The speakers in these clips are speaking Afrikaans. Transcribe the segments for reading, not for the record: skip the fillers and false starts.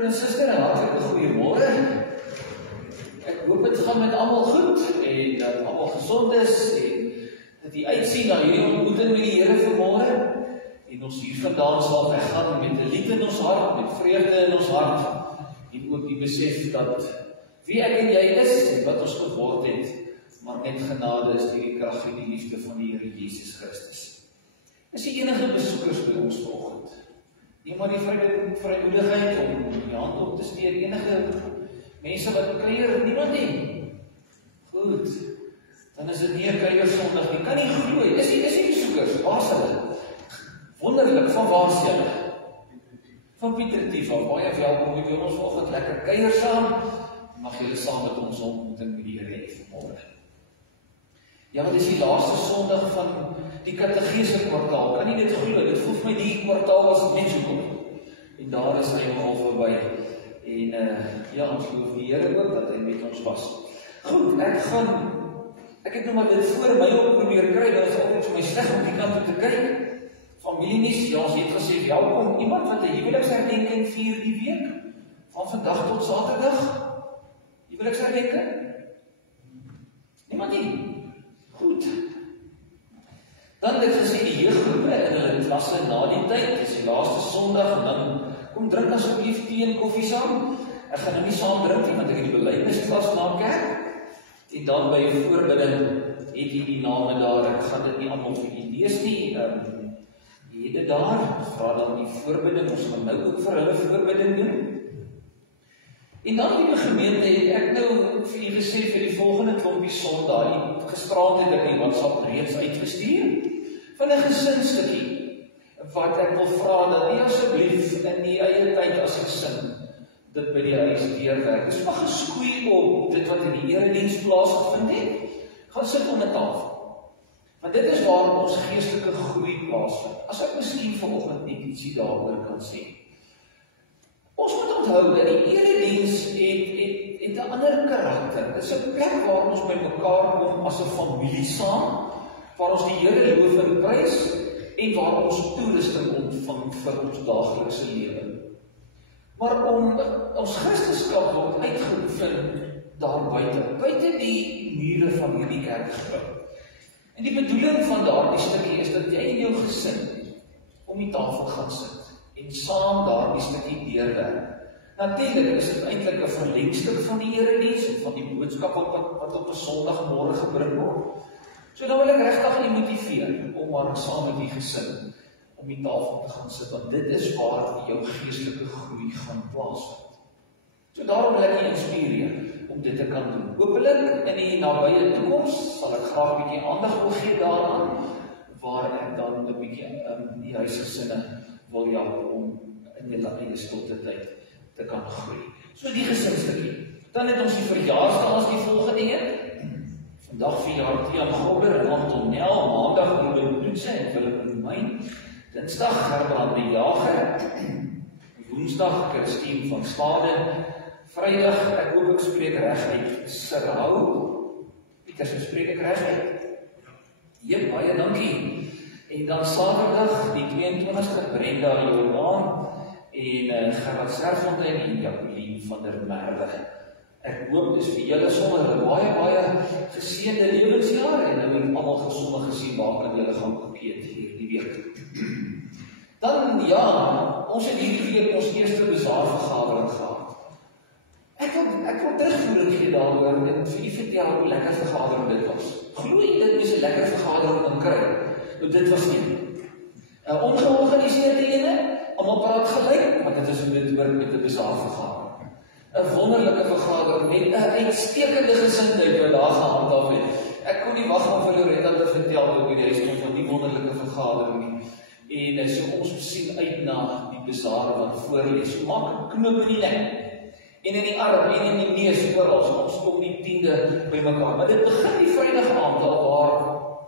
Broer en suster, hartlike goeiemôre. Ek hoop dit gaan met almal goed en dat almal gesond is en dat jy uitsien na hierdie ontmoeting met die Here vanmôre en ons hier vandaan sal weggaan met 'n lied in ons hart, met vreugde in ons hart en ook die besef dat wie ek en jy is en wat ons geword het, maar net genade is deur die krag en die liefde van die Here Jesus Christus. Is die enige besoekers by ons vanoggend? Iemand die vrymoedigheid om die hand op te steek, enige mense wat kuier, niemand nie. Goed, dan is dit nie 'n kuiersondag nie. Kan nie glo, is die besoekers, waar is hulle? Wonderlik, van waar is julle? Van Pietertief, baie welkom, ek wil ons vanoggend lekker kuier saam, mag julle saam met ons ontmoeting met die Here hê vanmôre. Ja, wat is die laaste Sondag van die kategese kwartaal? Kan nie dit glo, dit voel vir my die kwartaal was net so goed. En daar is hy al verby. En ja, ons loof die Here ook dat hy met ons was. Goed, ek het nou maar dit voor my op probeer kry, dat is altyd vir my sleg om die kant op te kyk. Families, ja, ons het gesê, welkom, iemand wat 'n huweliksherdenking vier die week, van vandag tot Saterdag. Huweliksherdenking? Niemand nie. Goed. Dan het ek gesê die jeuggroepe in hulle klasse na die tyd, dis die laaste Sondag, en dan kom drink asseblief tee en koffie saam. Ek gaan nou nie saam drink nie, want ek het die belydensklas na kerk. En dan by voorbidding het jy die name daar, ek gaan dit nie allemaal vir jy lees nie. Jy het dit daar, vra dan die voorbidding, ons gaan nou ook vir hulle voorbidding doen. En dan die gemeente het ek nou vir julle gesê vir die volgende klompie Sondag, gisteraand het ek die WhatsApp reeds uitgestuur, van 'n gesinstukkie, wat ek wil vra dat jy asseblief in die eie tyd as gesin, dit by die huis deurwerk. Dis maar geskoei op dit wat in die erediens plaasgevind het, gaan sit om 'n tafel. Want dit is waar ons geestelike groei plaasvind. As ek miskien vanoggend net ietsie daaroor kan sê. Ons moet onthou dat die erediens het 'n ander karakter. Dit is 'n plek waar ons by mekaar kom as 'n familie saam, waar ons die Here loof en prys en waar ons toerusting ontvang vir ons daaglikse lewe. Maar ons Christendom word uitgeoefen daar buite die mure van hierdie kerkgebou. En die bedoeling van daardie stukkie is dat jy en jou gesin om die tafel gaan sit en saam daardie stukkie deurwerk. Natuurlik is dit eintlik 'n verlengstuk van die erediens en van die boodskap wat op 'n Sondagmôre gebring word. So dan wil ek regtig u motiveer om maar saam met die gesin om die tafel te gaan sit, want dit is waar jou geestelike groei gaan plaasvind. So daarom wil ek u inspireer om dit te kan doen. Hoopelik in die nabye toekoms sal ek graag 'n bietjie aandag wil gee daaraan, waar ek dan 'n bietjie die huisgesinne wil help om in die eie stilte tyd te kan groei. So die gesinstukkie. Dan het ons die verjaarsdag as die volgende een. Vandag verjaar Tia Gouder en Anton Nel, maandag Ruben Toetse en Philip Romein, dinsdag Gerbrand die Jager, woensdag Christine van Staden, Vrydag, ek hoop ek spreek reg uit, Sirhou, Pieter, spreek ek reg uit? Jep, baie dankie. En dan Saterdag, die 22ste, Brenda Jordaan en Gerard Serfontein en Jacqueline van der Merwe. Ek hoop dis vir julle sommer 'n baie geseënde lewensjaar en nou het almal gesonde gesien waar kan julle gaan koop eet hierdie week. Dan ja, ons het hierdie week ons eerste bazaarvergadering gehad. Ek wil terugvoering gee daaroor en vir u vertel hoe lekker vergadering dit was. Glo jy dit is 'n lekker vergadering kan kry? Nou dit was nie 'n ongeorganiseerde ene, almal praat gelyk, maar dit is hoe dit werk met 'n bazaarvergadering. 'n wonderlike vergadering met 'n uitstekende gesindheid wat daar gehandhaaf het. Ek kon nie wag om vir Loretta te vertel oor die res van die wonderlike vergadering nie. En so ons sien uit na die bazaar wat voorlê. So maak 'n knoop in die nek. En in die arm en in die neus oral, ons kom die 10de by mekaar. Maar dit begin die Vrydag aand al waar,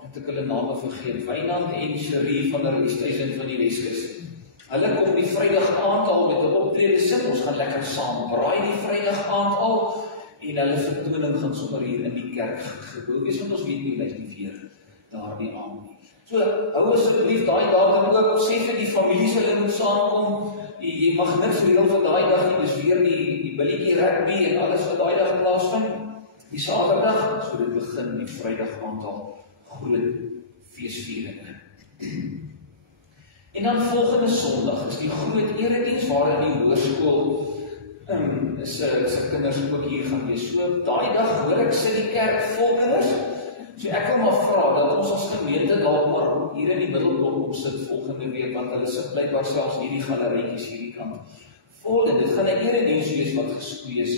het ek hulle name vergeet, Wynand en Cherie van der Westhuizen van die Weskus. Hulle kom die Vrydag aand al met 'n optrede sing, ons gaan lekker saam braai die Vrydag aand al, en hulle vertoning gaan sommer hier in die kerk gebou wees, want ons weet nie bly nie weer daardie aand nie. So, hou asseblief daai datum ook, sê vir die families hulle moet saamkom, jy mag niks reël vir daai dag nie, dis weer die billetjie rugby en alles wat daai dag plaasvind. Die Saterdag, so dit begin die Vrydag aantal groot feesvieringe. En dan volgende Sondag is die groot erediens waarin die hoërskool se kinders ook hier gaan wees. So daai dag hoor ek sit die kerk vol kinders. So ek wil maar vra dat ons as gemeente dalk maar hier in die middelblok opsit volgende week, want hulle sit blykbaar selfs hierdie galerietjies hierdie kant vol en dit gaan 'n erediens wees wat geskoei is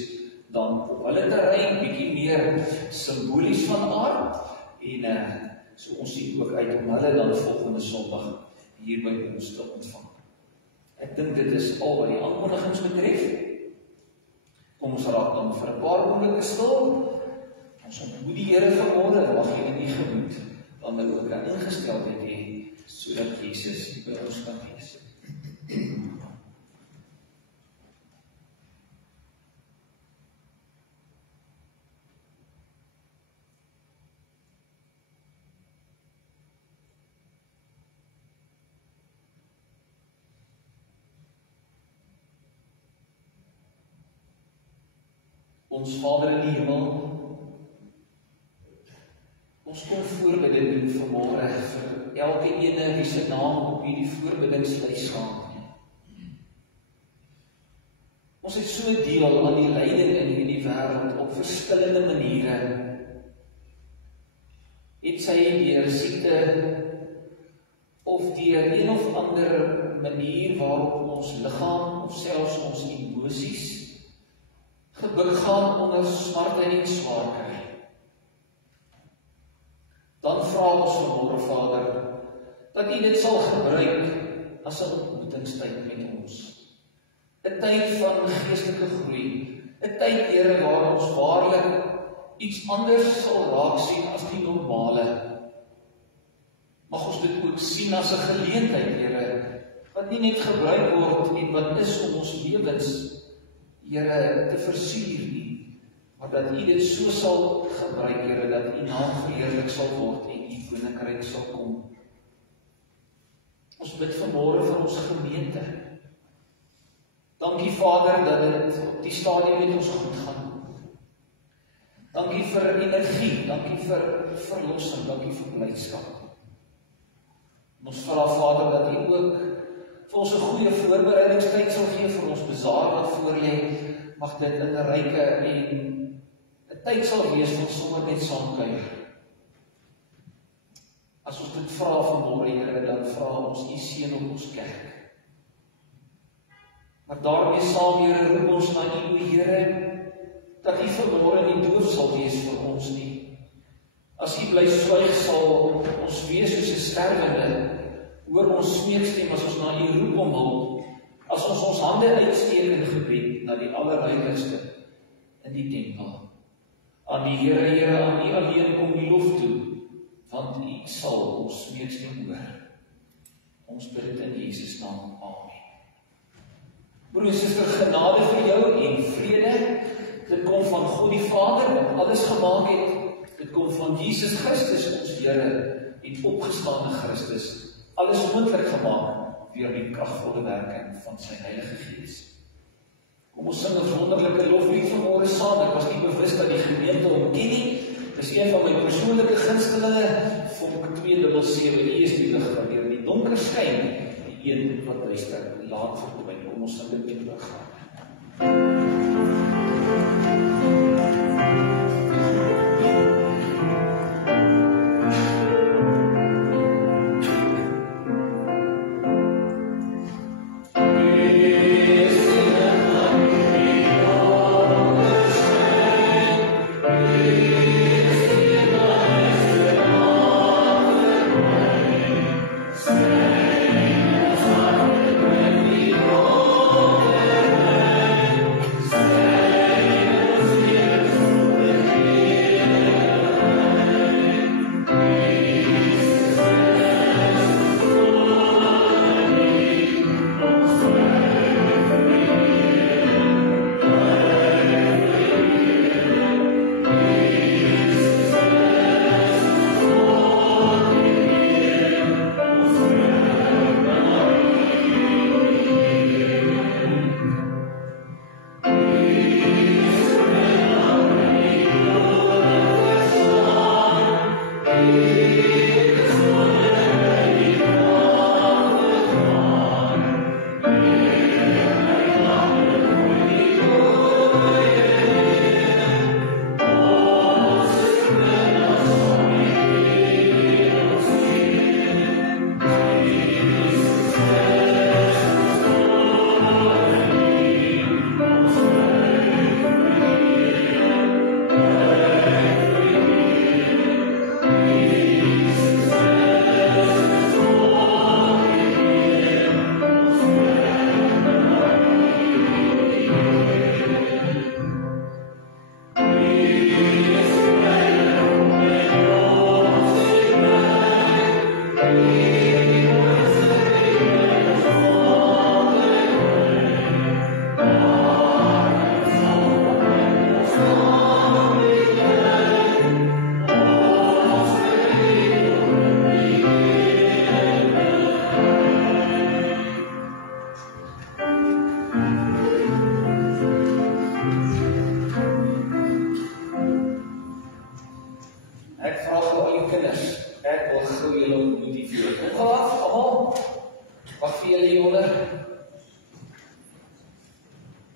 dan op hulle terrein, bietjie meer simbolies van aard en so ons sien ook uit om hulle dan volgende Sondag hier by ons te ontvang. Ek dink dit is al wat die aankondigings betref. Kom ons raak dan vir 'n paar oomblikke stil. Ons ontmoet die Here vanmôre, mag jy in die gemoed dan ook 'n ingesteldheid hê sodat Jesus by ons kan wees. Ons Vader in die hemel, ons kom voorbidding doen vanmôre vir elke ene wie se naam op hierdie voorbiddingslys staan. Ons het so deel aan die lyding in hierdie wêreld op verskillende maniere. Het sy deur siekte of deur een of ander manier waarop ons liggaam of selfs ons emosies gebuk gaan onder smart en swaar kry. Dan vra ons vanmôre Vader, dat U dit sal gebruik as 'n ontmoetingstyd met ons. 'n Tyd van geestelike groei, 'n tyd, Here, waar ons waarlik iets anders sal raak sien as die normale. Mag ons dit ook sien as 'n geleentheid, Here, wat nie net gebruik word en wat is om ons lewens, Here, te versier nie, maar dat U dit so sal gebruik, Here, dat U naam verheerlik sal word en U koninkryk sal kom. Ons bid vanmôre vir ons gemeente. Dankie Vader dat dit op die stadium met ons goed gaan. Dankie vir energie, dankie vir verlossing, dankie vir blydskap. Ons vra Vader dat U ook vir ons 'n goeie voorbereidingstyd sal gee vir ons bazaar wat voor lê. Mag dit 'n ryke en 'n tyd sal wees van sommer net saamkuier. As ons dit vra vanmôre, Here, dan vra ons U seën op ons kerk. Maar daarmee saam, Here, roep ons na U, Here, dat U vanmôre nie doof sal wees vir ons nie. As U bly swyg, sal ons wees soos 'n sterwende. Hoor ons smeekstem as ons na U roep om hulp, as ons ons hande uitsteek in gebed na die allerheiligste in die tempel. Aan die Here, Here, aan U alleen kom die lof toe, want U sal ons smeekstem hoor. Ons bid dit in Jesus naam. Amen. Broer en suster, genade vir jou en vrede. Dit kom van God die Vader, wat alles gemaak het. Dit kom van Jesus Christus, ons Here, en opgestaane Christus. Alles moontlik gemaak deur die kragvolle werking van sy Heilige Gees. Kom ons sing 'n wonderlike loflied vanmôre saam. Ek was nie bewus dat die gemeente hom ken nie. Dis een van my persoonlike gunstelinge, Vonk 277. U is die lig wat deur die donker skyn, die een wat duister laat verdwyn. Kom ons sing dit met mekaar. Say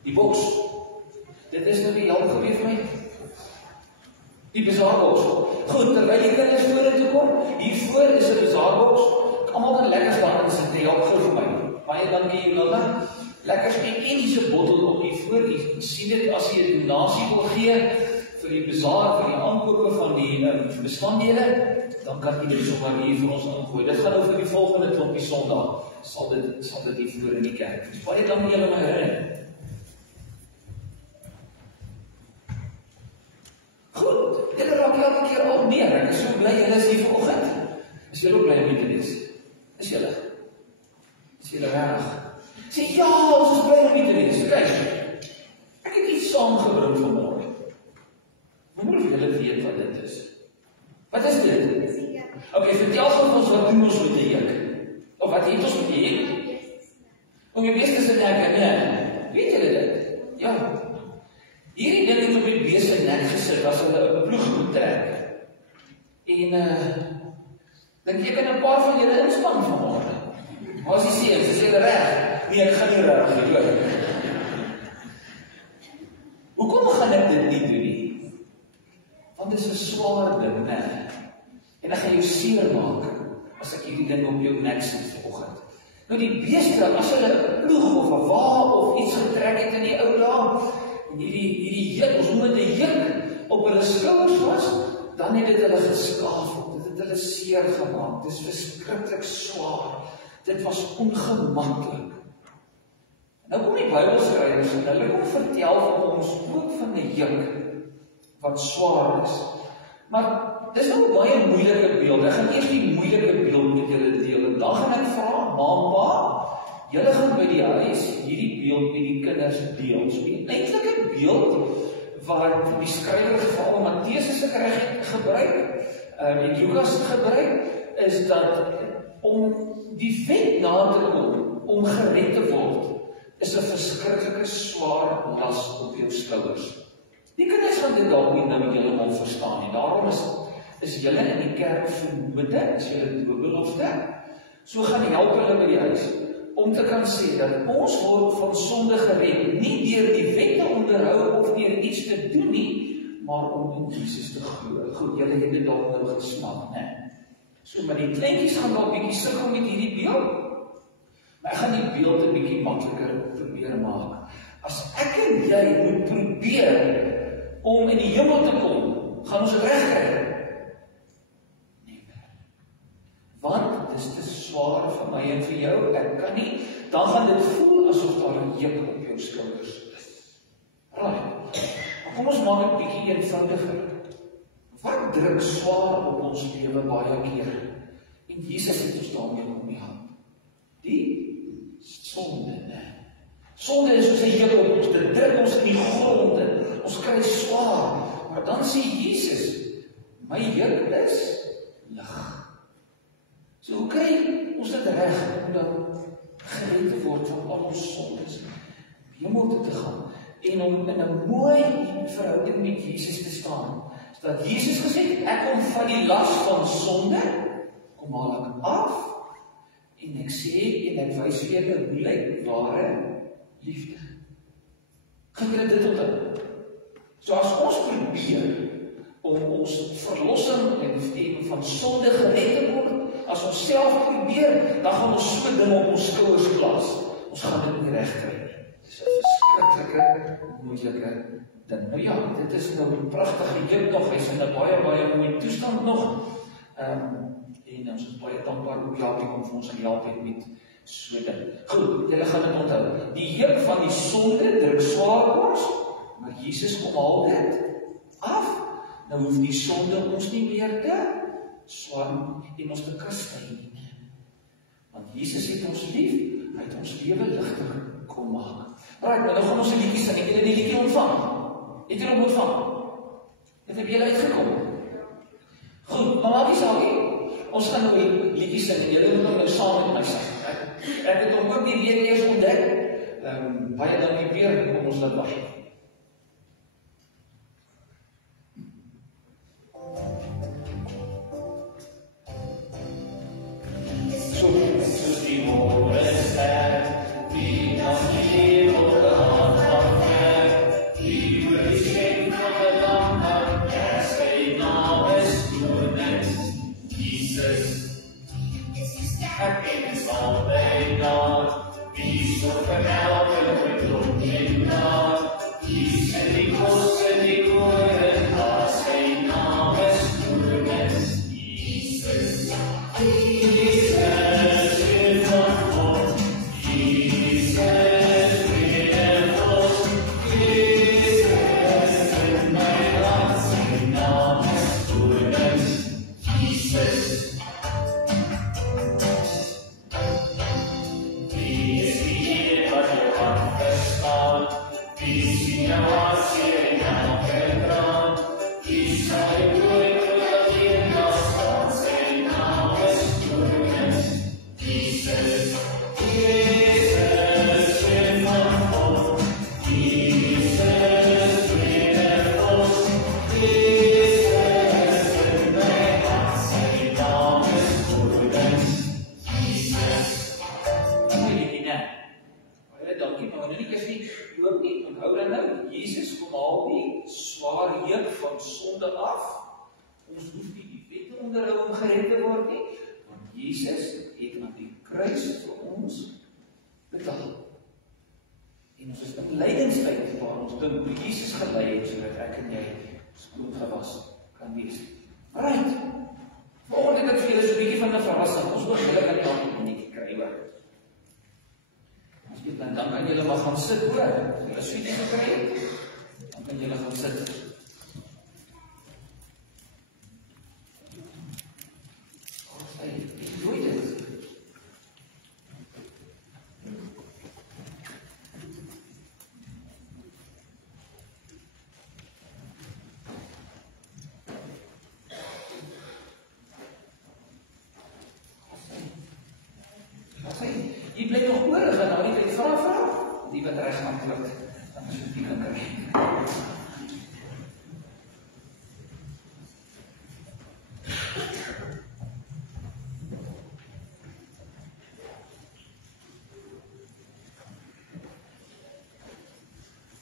Die boks. Dit is nou die help gewees vir my. Die bazaarboks. Goed, terwyl die kinders vorentoe kom, hiervoor is 'n bazaarboks. Almal wat lekker staan sit, die help gou vir my. Baie dankie Jolanda. Lekker higiëniese bottel op hiervoor. Jy sien dit as jy 'n donasie wil gee vir die bazaar, vir die aankope van die bestanddele, dan kan jy dit sommer hier vir ons ingooi. Dit gaan nou vir die volgende klompie Sondag. Sal dit hier voor in die kerk. Dus baie dankie julle my herinner. Goed, julle raak elke keer al meer. Ek is so bly julle is hier vanoggend. Is julle ook bly om hier te wees? Is julle? Is julle reg? Sê ja, ons is bly om hier te wees. Kyk, ek het iets saamgebring vanmôre. Moet julle weet wat dit is. Wat is dit? Okay, vertel vir ons wat doen ons met die juk? Of wat het ons met die juk? Om jy beeste se nek, nee. Weet julle dit? Ja. Hierdie ding het op die beeste se nek gesit as hulle 'n ploeg moet trek. En dink jy kan 'n paar van julle inspann vanmôre? As jy sê, is julle reg? Nee, ek gaan nie reg nie. Hoekom gaan ek dit nie doen nie? Want dit is 'n swaar ding, né? En ek gaan jou seer maak as ek hierdie ding op jou nek sit vanoggend. Nou die beeste, as hulle 'n ploeg of 'n wa of iets getrek het in die ou dae, en hierdie juk, ons noem dit 'n juk, op hulle skouers was, dan het dit hulle geskaaf, dit het hulle seer gemaak. Dit is verskriklik swaar. Dit was ongemaklik. Nou kom die Bybelskrywers en hulle kom vertel vir ons ook van 'n juk wat swaar is. Maar dis nou 'n baie moeilike beeld. Ek gaan eers die moeilike beeld met julle deel. En dan gaan ek vra, ma, pa, julle gaan by die huis hierdie beeld met die kinders deel. So eintlik 'n beeld wat die skrywer van Matteus se gebruik en Lukas gebruik, is dat om die wet na te kom, om gered te word, is 'n verskriklike swaar las op jou skouers. Die kinders gaan dit dalk nie nou met julle mal verstaan nie. Daarom is julle in die kerk vermoede, is julle doopbelofte, so gaan help hulle by die huis, om te kan sê dat ons word van sonde gered, nie deur die wet te onderhou of deur iets te doen nie, maar om in Jesus te glo. Goed, julle het dit dalk nou gesnap, né? So, maar die kleintjies gaan dalk bietjie sukkel met hierdie beeld, maar ek gaan die beeld 'n bietjie makliker probeer maak. As ek en jy moet probeer om in die hemel te kom, gaan ons dit regkry? Nee. Want dit is te swaar vir my en vir jou, ek kan nie, dan gaan dit voel asof daar 'n juk op jou skouers is. Right. Maar kom ons maak dit bietjie eenvoudiger. Wat druk swaar op ons lewe baie keer? En Jesus het ons daarmee kom help. Die sonde, né? Sonde is soos 'n juk op ons, dit druk ons in die grond, ons kry swaar. Maar dan sê Jesus, my juk is lig. So hoe kry ons dit reg om dan gered te word van al ons sondes, hemel toe te gaan en om in 'n mooi verhouding met Jesus te staan? Dat Jesus gesê het, ek kom van die las van sonde, kom haal ek af, en ek sê, en ek wys vir julle hoe lyk ware liefde. Gaan julle dit onthou? So as ons probeer om ons verlossing en van sonde gered te word, as ons self probeer, dan gaan ons so ding op ons skouers plaas. Ons gaan dit nie reg kry nie. Dit is 'n verskriklike, moeilike ding. Nou ja, dit is nou 'n pragtige juk nog, hy's in 'n baie mooi toestand nog. En ons is baie dankbaar ook Japie kom vir ons en help het met so ding. Goed, julle gaan dit onthou. Die juk van die sonde druk swaar op ons, maar Jesus kom haal dit af. Nou hoef die sonde ons nie meer te swaar en ons te kastei nie. Want Jesus het ons lief, hy het ons lewe ligter kom maak. Right, nou gaan ons 'n liedjie sing. Het julle die liedjie ontvang? Het julle hom ontvang? Het julle uitgekom? Goed, maar maak nie saak nie. Ons gaan nou 'n liedjie sing en julle moet hom nou saam met my sing. Ek het hom ook nie weer eers ontdek. Baie dankie weer, kom ons laat wag. Soos die môre ster, die nag die hemel gehad van Jy bly nog oorig en nou net vra, die wat reg antwoord, dan is die kan kry.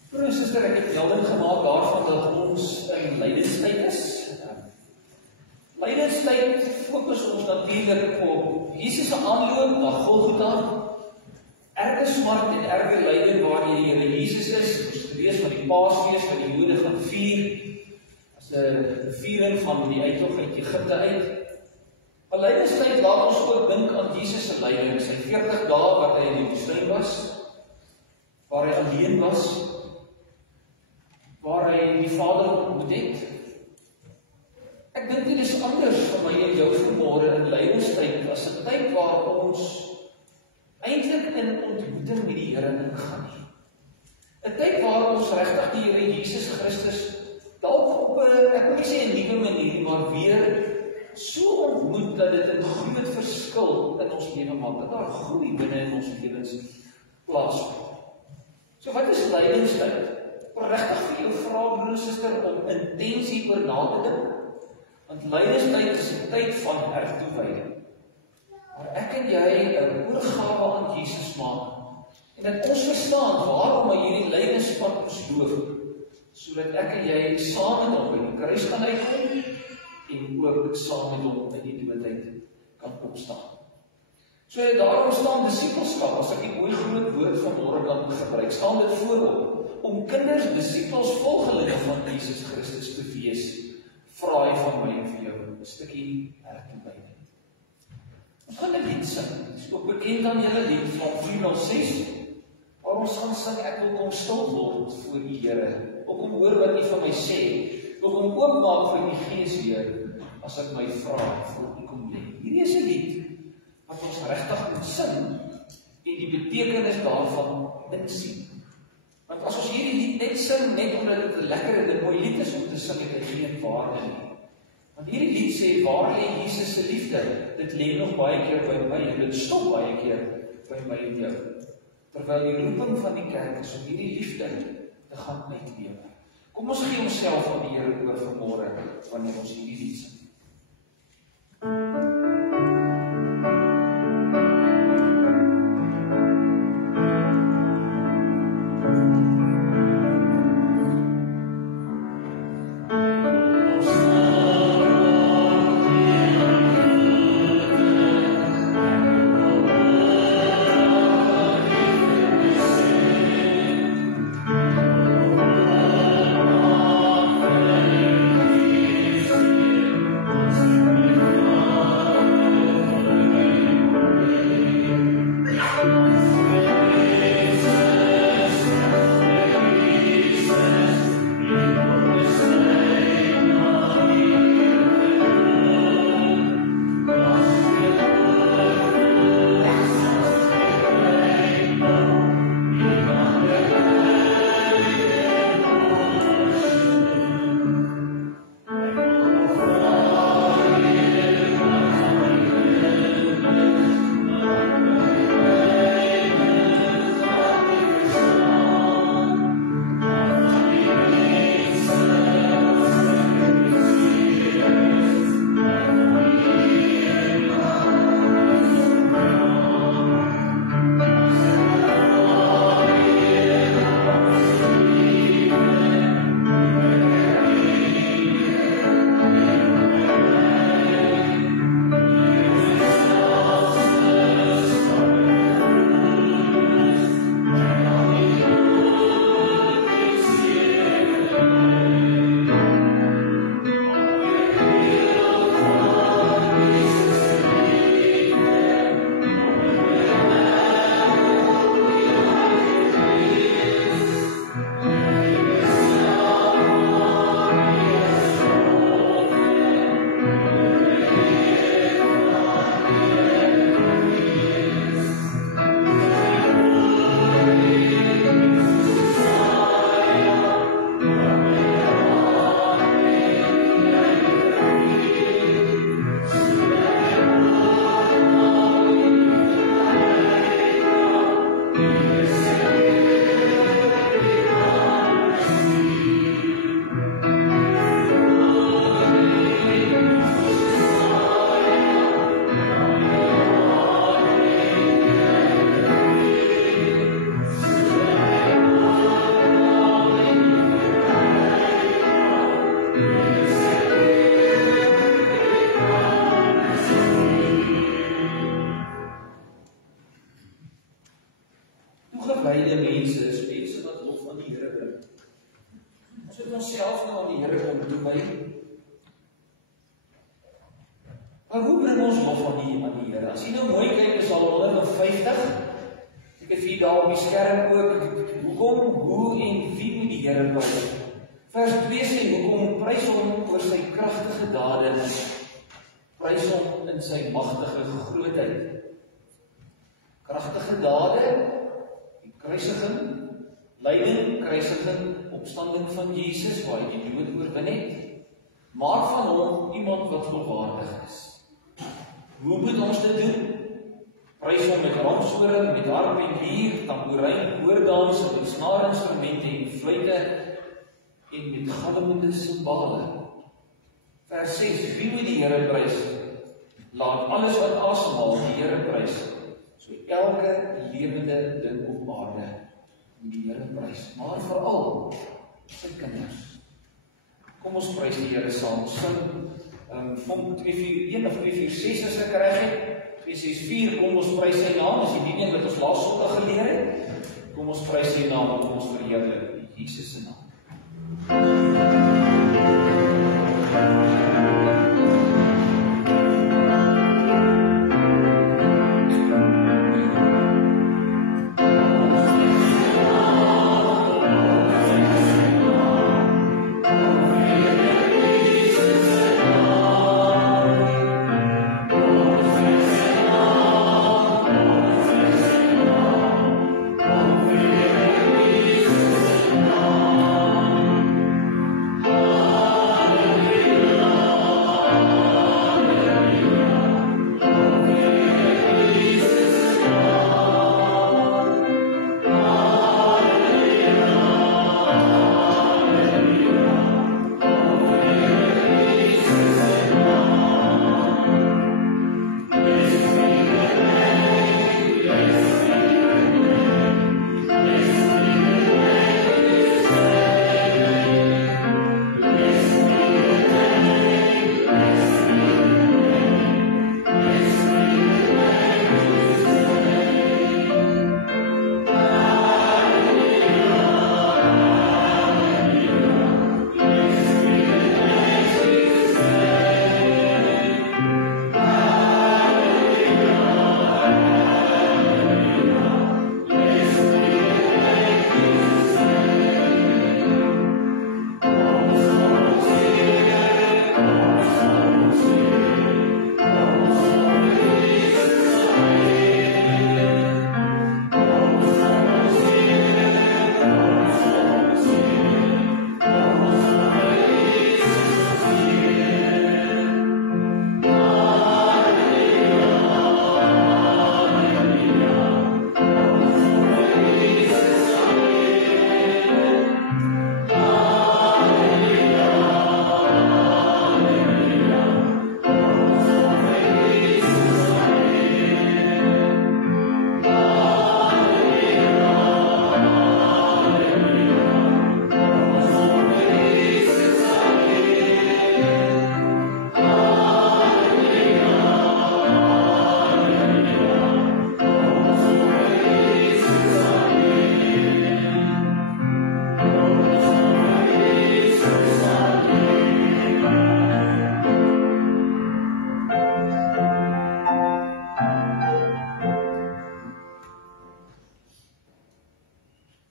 Broer en suster, ek het melding gemaak daarvan dat ons in lydenstyd is. Lydenstyd fokus ons natuurlik op Jesus se aanloop na Golgotha, erge smart en erge lyding waar die Here Jesus is. Ons lees van die Paasfees wat die Jode gaan vier as 'n viering van die uittog uit Egipte uit. Maar lydenstyd laat ons ook dink aan Jesus se lyding, sy 40 dae wat hy in die woestyn was, waar hy alleen was, waar hy die Vader ontmoet het. Ek dink dit is anders vir my en jou vanmôre in lydenstyd as 'n tyd waar ons eintlik in ontmoeting met die Here ingaan nie. 'n Tyd waar ons regtig die Here Jesus Christus dalk op 'n, ek wil nie sê 'n nuwe manier, maar weer so ontmoet dat dit 'n groot verskil in ons lewe maak, dat daar groei binne in ons lewens plaasvind. So wat is lydenstyd? Regtig vir jou vra, broer en suster, om intensie oor na te dink. Want lydenstyd is 'n tyd van hertoewyding. Waar ek en jy 'n oorgawe aan Jesus maak en dat ons verstaan waarom hy hierdie lydenspad moes loop, sodat ek en jy saam met hom by die kruis kan uitkom en ook saam met hom in die doodheid kan opstaan. So daarom staan disippelskap, as ek die mooi groot woord van môre kan gebruik, staan dit voorop om kinders, disippels, volgelinge van Jesus Christus te wees. Vra hy van my en vir jou 'n stukkie hertoewyding. Ons gaan 'n lied sing. Dit is ook bekend aan julle lied van 406, waar ons gaan sing, ek wil kom stil word voor die Here, ook om hoor wat hy van my sê, ook om oopmaak vir die Gees, Heer, as ek my vra voor u kom lê. Hierdie is 'n lied wat ons regtig moet sing en die betekenis daarvan insien. Want as ons hierdie lied net sing, net omdat dit 'n lekker en 'n mooi lied is om te sing, het hy geen waarde nie. Want hierdie lied sê, waar lê Jesus se liefde? Dit lê nog baie keer by my en dit stop baie keer by my en jou. Terwyl die roeping van die kerk is om hierdie liefde te gaan uitleef. Kom ons gee onsself aan die Here oor vanmôre wanneer ons hierdie lied sing. moet ons self nou aan die Here kom toewy. Maar hoe bring ons lof aan die Here? As jy nou mooi kyk, is al 150. Ek het vir daar op die skerm ook, hoekom, hoe en wie moet die Here prys? Vers 2 sê, hoekom prys hom oor sy kragtige dade, prys hom in sy magtige grootheid. Kragtige dade, die kruisiging, lyding, kruisiging, opstanding van Jesus, waar hy die dood oorwin het, maar van hom iemand wat volwaardig is. Hoe moet ons dit doen? Prys hom met ramshoring, met harp en lier, tamboerijn, koordans, met snaarinstrumente en fluite en met galmende simbale. Vers 6, wie moet die Here prys? Laat alles wat asemhaal die Here prys. So elke lewende ding op aarde moet die Here prys, maar veral sy kinders. Kom ons prys die Here saam. Sing Vonk 241 of 246 as ek reg het. 264, kom ons prys sy naam. As die dien wat ons laas Sondag geleer het. Kom ons prys sy naam, kom ons verheerlik in Jesus se naam.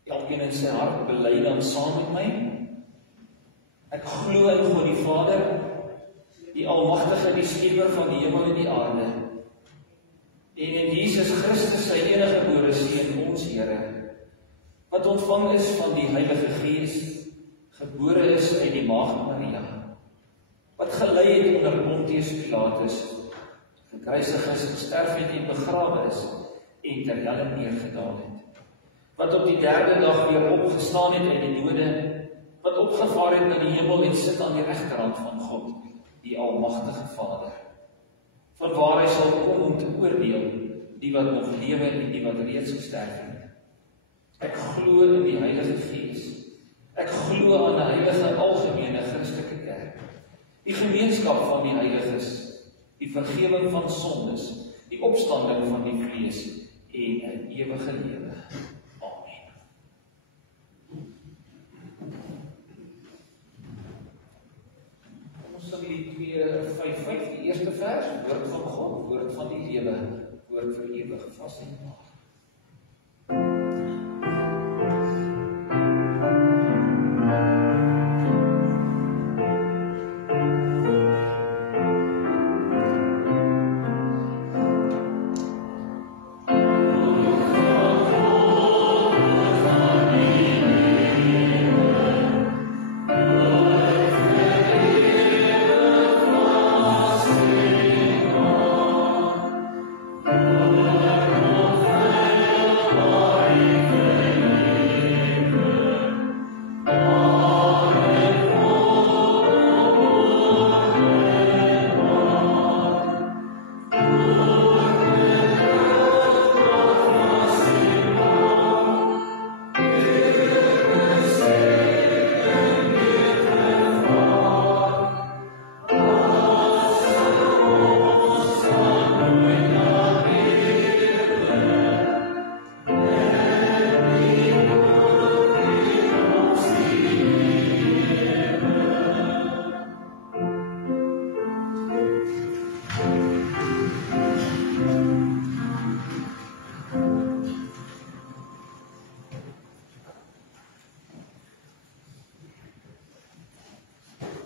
Elkeen in sy hart bely dan saam met my. Ek glo in God die Vader, die Almagtige, die Skepper van die hemel en die aarde. En in Jesus Christus, sy enige gebore Seun, ons Here, wat ontvang is van die Heilige Gees, gebore is uit die Maagd Maria, wat gelei het onder Pontius Pilatus, gekruisig is, gesterf het en begrawe is, en ter helle neergedaal het, wat op die derde dag weer opgestaan het uit die dode, wat opgevaar het na die hemel en sit aan die regterhand van God, die Almagtige Vader, van waar hy sal kom om te oordeel, die wat nog lewe en die wat reeds gesterf het. Ek glo in die Heilige Gees. Ek glo aan 'n heilige algemene Christelike kerk, die gemeenskap van die heiliges, die vergewing van sondes, die opstanding van die vlees en 'n ewige lewe. Amen. 5:5, die eerste vers, woord van God, woord van die lewe, woord vir ewig, vas en waar.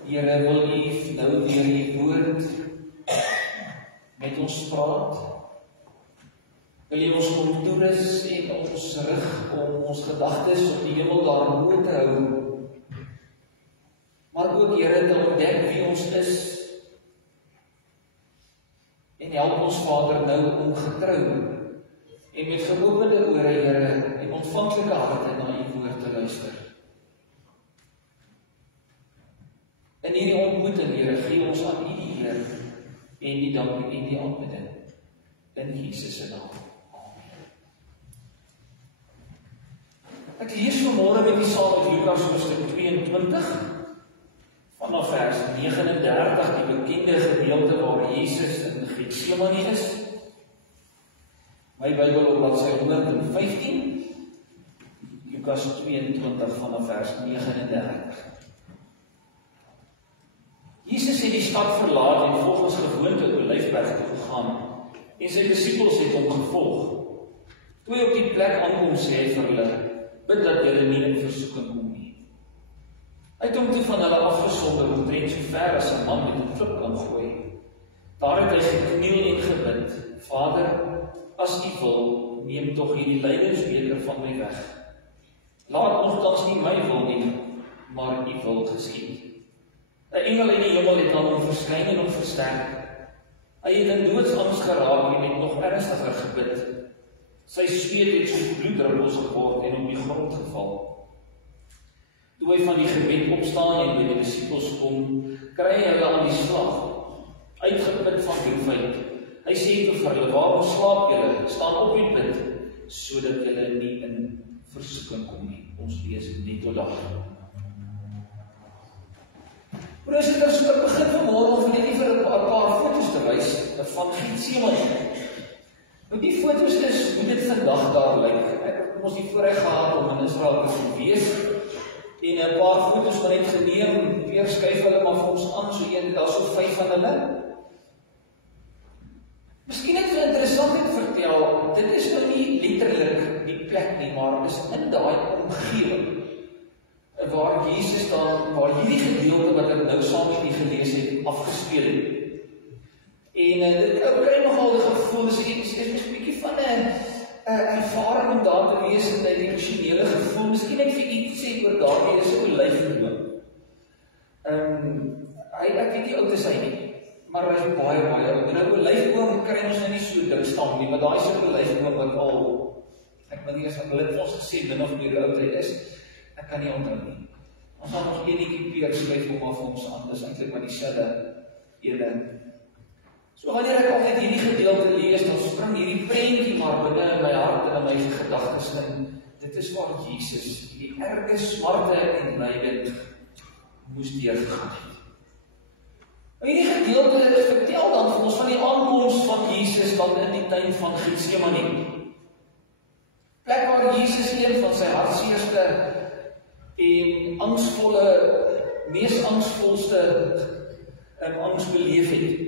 Here, wil U nou weer U woord met ons praat? Wil U ons kom toerus en ons rig om ons gedagtes op die hemel daar bo te hou? Maar ook, Here, te ontdek wie ons is en help ons Vader nou om getrou en met geopende ore, Here, en ontvanklike harte na U woord te luister. In hierdie ontmoeting, Here, gee ons aan U die eer en die dank en die aanbidding. In Jesus se naam. Amen. Ek lees vanmôre met U saam uit Lukas hoofstuk 22 vanaf vers 39, die bekende gedeelte waar Jesus in Getsemane is. My Bybel op bladsy 115, Lukas 22 vanaf vers 39. Jesus het die stad verlaat en volgens gewoonte Olyfberg toe gegaan en sy disippels het hom gevolg. Toe hy op die plek aankom, sê hy vir hulle, bid dat julle nie in versoeking kom nie. Hy het hom toe van hulle afgesonder omtrent so ver as 'n man met 'n klip kan gooi. Daar het hy gekniel en gebid, Vader, as U wil, neem tog hierdie lydingsbeker van my weg. Laat nogtans nie my wil nie, maar U wil geskied. 'n engel in die hemel het aan hom verskyn en hom versterk. Hy het in doodsangs geraak en het nog ernstiger gebid. Sy sweet het soos bloeddruppels geword en op die grond geval. Toe hy van die gebed opstaan en by die disippels kom, kry hy hulle aan die slag, uitgeput van droefheid. Hy sê vir hulle, waarom slaap julle? Staan op en bid, sodat julle nie in versoeking kom nie. Ons lees net tot daar. Broers en susters, ek begin vanmôre om net vir 'n paar foto's te wys van Getsemane. Nou die foto's is hoe dit vandag daar lyk. Ek het mos die voorreg gehad om in Israel te wees en 'n paar foto's maar net geneem. Weer skuif hulle maar vir ons aan, so daar's so 5 van hulle. Miskien net vir interessantheid vertel, dit is nou nie letterlik die plek nie, maar is in daai omgewing waar Jesus staan, waar hierdie gedeelte wat ek nou saam met u gelees het, afgespeel het. En dit kry nogal die gevoel, dis 'n bietjie van 'n ervaring om daar te wees in 'n emosionele gevoel. Miskien net vir iets sê oor daardie is 'n olyfboom. Ek weet nie oud is hy nie, maar hy is baie oud. Nou 'n olyfboom kry ons nou nie so dik staan nie, maar daai is 'n olyfboom wat al, ek weet nie as hulle het ons gesê min of meer oud hy is. Ek kan nie onthou nie. Ons gaan nog enetjie peer skryf hom af ons aan. Dis eintlik maar dieselfde ene. So wanneer ek altyd hierdie gedeelte lees, dan spring hierdie prentjie maar binne in my hart en in my gedagtes in. Dit is waar Jesus die erge smarte en lyding moes deurgegaan het. Hierdie gedeelte vertel dan vir ons van die aankoms van Jesus dan in die tuin van Getsemane. Plek waar Jesus een van sy hartseerste en mees angsvolste angs beleef het.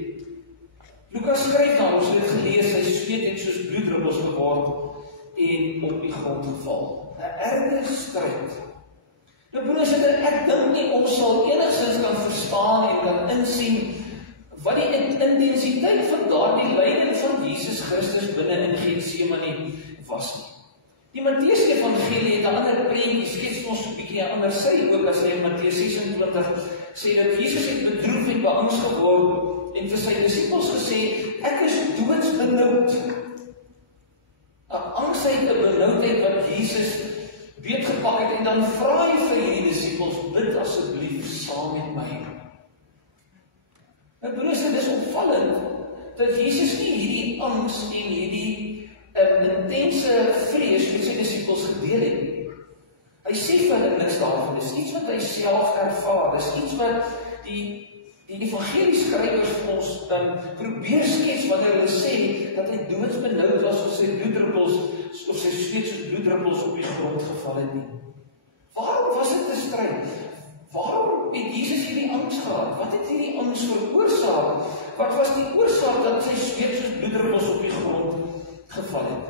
Lukas skryf nou, ons het gelees, sy sweet het soos bloeddruppels geword en op die grond geval. 'n erge stryd. Nou broers, ek dink nie ons sal enigstens kan verstaan en kan insien wat die intensiteit van daardie lyding van Jesus Christus binne in Getsemane was nie. Die Matteus Evangelie het 'n ander prentjie, skets ons 'n bietjie 'n ander sy ook as hy in Matteus 26 sê dat Jesus het bedroef en beangs geword en vir sy disippels gesê, ek is doodsbenoud. 'n angsheid, 'n benoudheid wat Jesus beetgepak het en dan vra hy vir hierdie disippels, bid asseblief saam met my. Nou broers, dit is opvallend dat Jesus nie hierdie angs en hierdie intense vrees met sy disippels gedeel het. Hy sê vir hulle niks daarvan, dis iets wat hy self ervaar, dis iets wat die evangelieskrywers vir ons dan probeer skets wanneer hulle sê dat hy doodsbenoud was of sy bloeddruppels of sy sweet soos bloeddruppels op die grond geval het nie. Waarom was dit 'n stryd? Waarom het Jesus hierdie angs gehad? Wat het hierdie angs veroorsaak? Wat was die oorsaak dat sy sweet soos bloeddruppels op die grond geval het?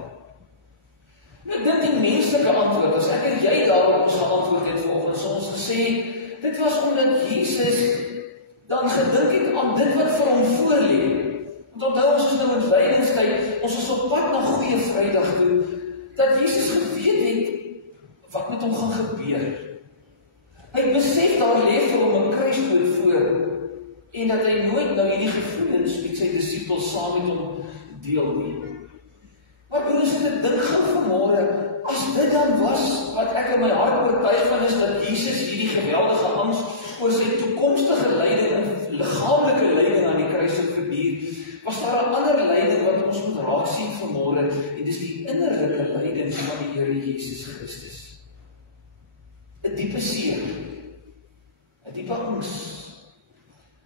Nou dit die menslike antwoord, as ek en jy daarop ons geantwoord het vanoggend, so ons gesê, dit was omdat Jesus dan gedink het aan dit wat vir hom voorlê. Want onthou ons is nou in lydingstyd, ons is op pad na Goeie Vrydag toe, dat Jesus geweet het wat met hom gaan gebeur. Hy besef daar lê vir hom 'n kruisdood voor en dat hy nooit nou hierdie gevoelens met sy disippels saam met hom deel nie. Maar broers, ek dink gou vanmôre, as dit dan was wat ek in my hart oortuig van is dat Jesus hierdie geweldige angs oor sy toekomstige lyding en liggaamlike lyding aan die kruis sou verduur, was daar 'n ander lyding wat ons moet raak sien vanmôre, en dis die innerlike lyding van die Here Jesus Christus. 'n diepe seer, 'n diepe angs,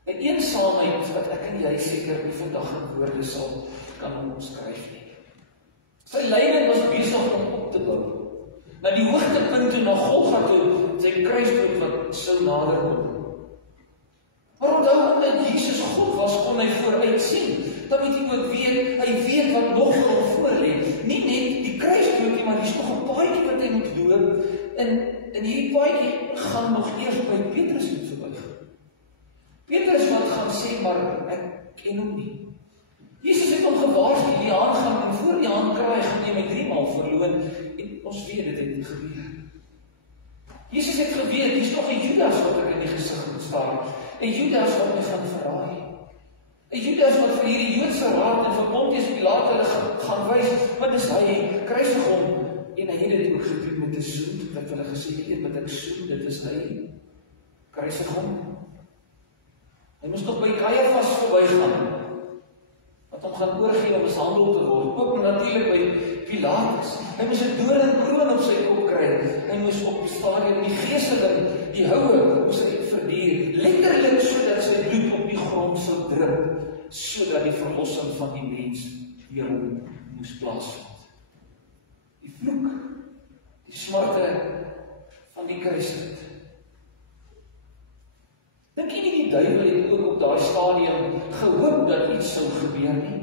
'n eensaamheid wat ek en jy seker nie vandag in woorde sal kan omskryf nie. Sy lyding was besig om op te bou. Na die hoogtepunt na Golgotha toe, sy kruisdood wat sou nader kom. Maar onthou, omdat Jesus God was, kon hy vooruit sien. Dan moet hy ook weet, hy weet wat nog vir hom voorlê. Nie net die kruisdood nie, maar hier's nog 'n paadjie wat hy moet loop. En hierdie paadjie gaan nog eers by Petrus moet verbygaan. Petrus wat gaan sê, maar ek ken hom nie. Jesus het hom gewaarsku, die haan gaan en voor die haan kraai gaan neem hy 3 maal verloon, en ons weet dit het nie gebeur. Jesus het geweet, hier's nog 'n Judas wat ek in die gesig moet staar, 'n Judas wat my gaan verraai, 'n Judas wat vir hierdie Joodse raad en vir Pontius Pilaat hulle gaan wys, wat is hy, kruisig hom, en hy het dit ook gedoen met 'n soet, wat hulle gesê het, met 'n soet, dit is hy, kruisig hom. Hy moes nog by Caiaphas verbygaan, wat hom gaan oorgee om mishandel te word, ook natuurlik by Pilatus. Hy moes 'n doringkroon op sy kop kry, hy moes op die stadium die geeseling, die houe, moes hy verduur, letterlik sodat sy bloed op die grond sou drup, sodat die verlossing van die mens weer moes plaasvind. Die vloek, die smarte van die kruisdood. Dink jy nie die duiwel het ook op daai stadium gehoop dat iets sou gebeur nie?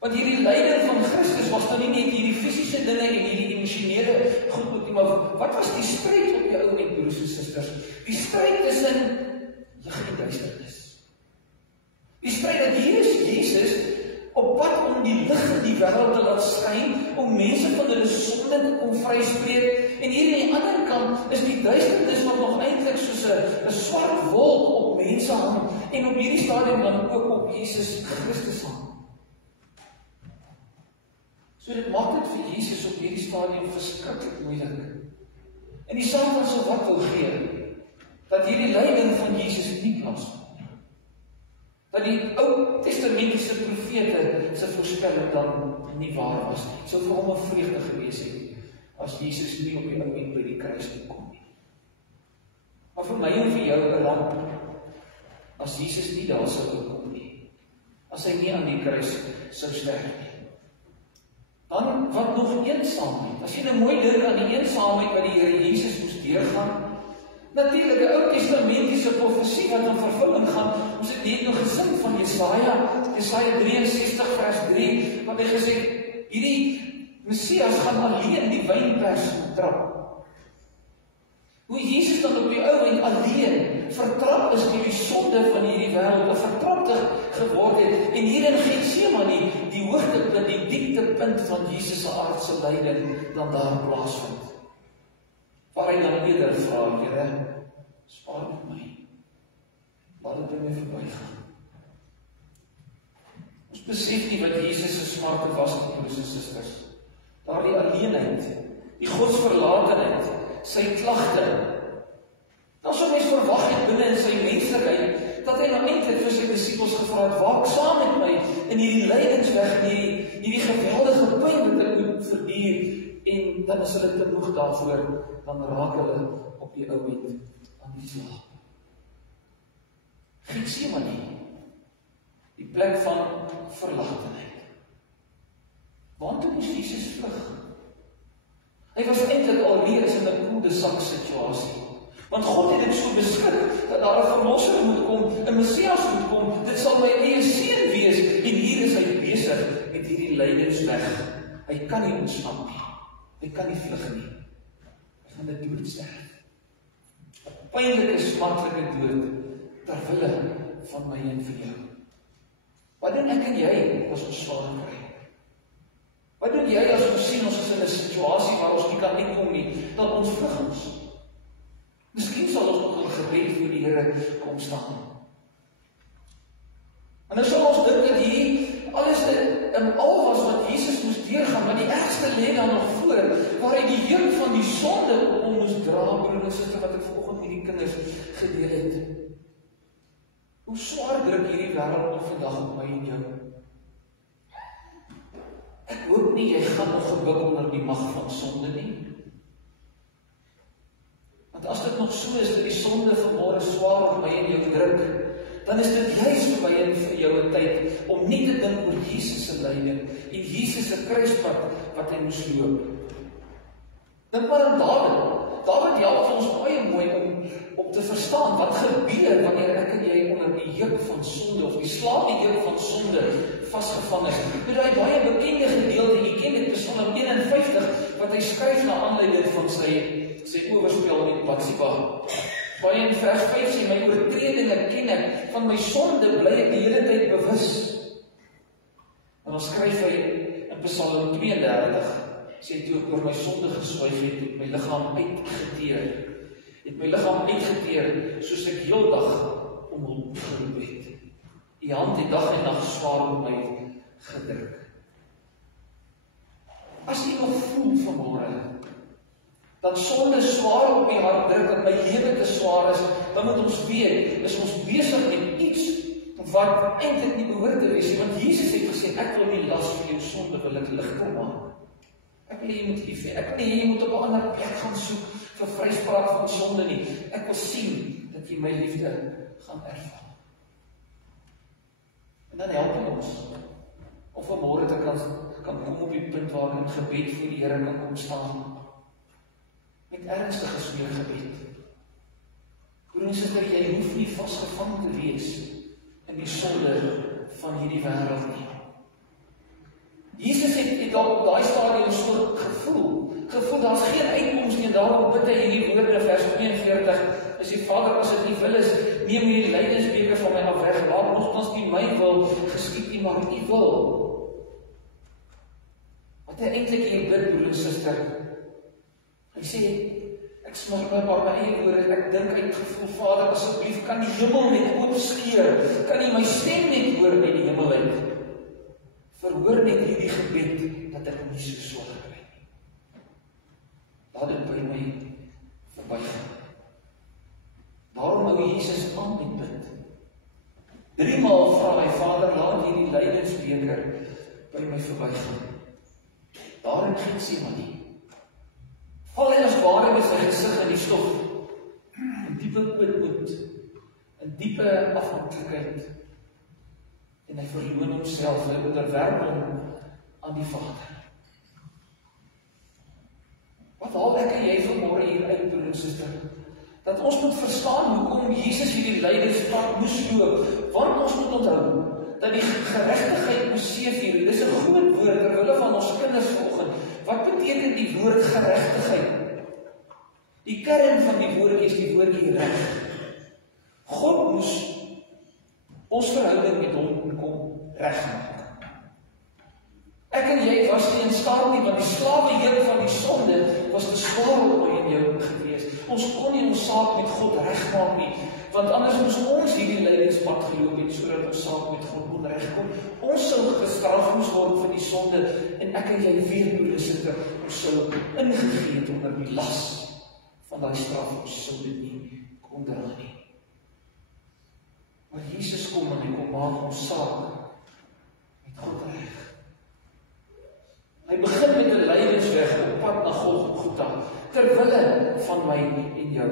Want hierdie lyding van Christus was dan nie net hierdie fisiese dinge en hierdie emosionele goed nie, maar wat was die stryd op die ou en broers en susters? Die stryd tussen lig en duisternis. Die stryd dat hier is Jesus op pad om die lig in die wêreld te laat skyn, om mense van hulle sonde te kom vryspreek, en hier aan die ander kant is die duisternis wat nog eintlik soos 'n swart wolk op mense hang, en op hierdie stadium dan ook op Jesus Christus hang. So dit maak dit vir Jesus op hierdie stadium verskriklik moeilik. En die Satan sou wat wil gee, dat hierdie lyding van Jesus nie plaasvind. Dat die Ou Testamentiese profete se voorspelling dan nie waar was nie. Sou vir hom 'n vreugde gewees het as Jesus nie op die ou end by die kruis kom nie. Maar vir my en vir jou 'n ramp as Jesus nie daar sou kom nie. As hy nie aan die kruis sou sterf nie. Dan wat nog eensaamheid. As jy nou mooi dink aan die eensaamheid wat die Here Jesus moes deurgaan, Natuurlik 'n Ou Testamentiese profesie wat in vervulling gaan. Ons het net nog gesing van Jesaja 63 vers 3, wat hy gesê het, hierdie Messias gaan alleen die wynpers trap. Hoe Jesus dan op die ou en alleen vertrap is deur die sonde van hierdie wêreld, vertrapte geword het, en hier in Getsemane die hoogtepunt, die dieptepunt van Jesus se aardse lyding dan daar plaasvind. Waar hy dan eerder vra, Here, spaar met my, laat dit by my verbygaan. Ons besef nie wat Jesus se smarte was, broers en susters. Daardie alleenheid, die godsverlatenheid, sy klagte. Dan sou mens verwag het binne in sy menslikheid, dat hy nou eintlik vir sy disippels gevra het, waak saam met my in hierdie lydingsweg, in hierdie geweldige pyn wat ek moet verduur, en dan is hulle te moeg daarvoor, dan raak hulle op die ou end aan die slaap. Getsemane, die plek van verlatenheid. Waartoe moes Jesus vlug? Hy was eintlik alreeds in 'n koeldesak situasie. Want God het dit so beskik, dat daar 'n verlosser moet kom, 'n Messias moet kom, dit sal my eie seun wees, en hier is hy besig met hierdie lydingsweg. Hy kan nie ontsnap nie, hy kan nie vlug nie, hy gaan die dood sterf. 'n Pynlike, smartlike dood, terwille van my en vir jou. Wat doen ek en jy as ons swaar kry? Wat doen jy as ons sien ons is in 'n situasie waar ons nie kan uitkom nie, dat ons vlug ons? Miskien sal ons nog 'n gebed voor die Here kom staan. En dan sal ons dink dat hier alles al was wat Jesus moes deurgaan, maar die ergste lê dan nog voor, waar hy die juk van die sonde op hom moes dra, broer en suster, wat ek vanoggend met die kinders gedeel het. Hoe swaar druk hierdie wêreld nog vandag op my en jou? Ek hoop nie jy gaan nog gebuk onder die mag van sonde nie. Want as dit nog so is dat die sonde vanmôre swaar op my en jou druk, dan is dit juist vir my en vir jou 'n tyd om nie te dink oor Jesus se lyding en Jesus se kruispad wat hy moes loop. Dink maar aan Dawid. Dawid help vir ons baie mooi om te verstaan wat gebeur wanneer ek en jy onder die juk van sonde of die slaapjuk van sonde vasgevang is. Dit is 'n baie bekende gedeelte, jy ken dit, Psalm 51 wat hy skryf na aanleiding van sy oorspel met Batsheba. Baie in vers 5 sê, my oortredinge ken ek, van my sonde bly ek die hele tyd bewus. En dan skryf hy in Psalm 32, sê toe ek oor my sonde geswyg het my liggaam uitgeteer. Het my liggaam uitgeteer, soos ek heeldag om hulp geroep het. Die hand het dag en nag swaar op my gedruk. As jy nog voel vanmôre, dat sonde swaar op my hart druk, dat my lewe te swaar is, dan moet ons weet, is ons besig met iets wat eintlik nie behoort te wees nie, want Jesus het gesê, ek wil die las van jou sonde wil ek ligter maak. Ek wil jy moet lief hê, ek wil jy moet op 'n ander plek gaan soek vir vryspraak van sonde nie. Ek wil sien dat jy my liefde gaan ervaar. En dan help hy ons om vanmôre te kan kom op die punt waar in gebed voor die Here kan kom staan. Met ernstige smeekgebed. Broer en suster, jy hoef nie vasgevang te wees in die sonde van hierdie wêreld nie. Jesus het op daai stadium so gevoel daar's geen uitkoms nie, en daarom bid hy hierdie woorde vers 42, is die Vader, as dit nie wil is, neem hierdie lydingsbeker van my af weg, laat nogtans nie my wil geskied nie, maar u wil. Wat hy eintlik hier bid, broer en suster, hy sê, ek smag maar my eie woorde, ek dink uit gevoel, Vader, asseblief, kan die hemel net oopskeer, kan nie my stem net hoor by die hemel uit. Verhoor net hierdie gebed, dat ek nie so swaar kry nie. Laat dit by my verbygaan. Daarom hou Jesus aan met bid. 3 maal vra hy, Vader, laat hierdie lydingsbeker by my verbygaan. Daar in Getsemane val hy as ware met sy gesig in die stof, in diepe ootmoed, in diepe afhanklikheid, en hy verloon homself, hy onderwerp hom aan die Vader. Wat haal ek en jy vanmôre hier uit, broer en suster? Dat ons moet verstaan hoekom Jesus hierdie lydenspad moes loop, want ons moet onthou, dat die geregtigheid moes seëvier. Dis 'n groot woord terwille van ons kinders vanoggend. Wat beteken die woord geregtigheid? Die kern van die woordjie is die woordjie reg. God moes ons verhouding met hom kom regmaak. Ek en jy was nie in staat nie, want die slawejuk van die sonde was te swaar op my en jou gewees. Ons kon nie ons saak met God regmaak nie, want anders moes ons hierdie lydingspad geloop het, sodat ons saak met God kon regkom. Ons sou gestraf moes word vir die sonde, en ek en jy weet hoe dit sit, ons sou ingegee het onder die las van daai straf, ons sou dit nie kon dra nie. Maar Jesus kom en hy kom maak ons saak met God reg. Hy begin met 'n lydensweg op pad na Golgotha, terwille van my en jou.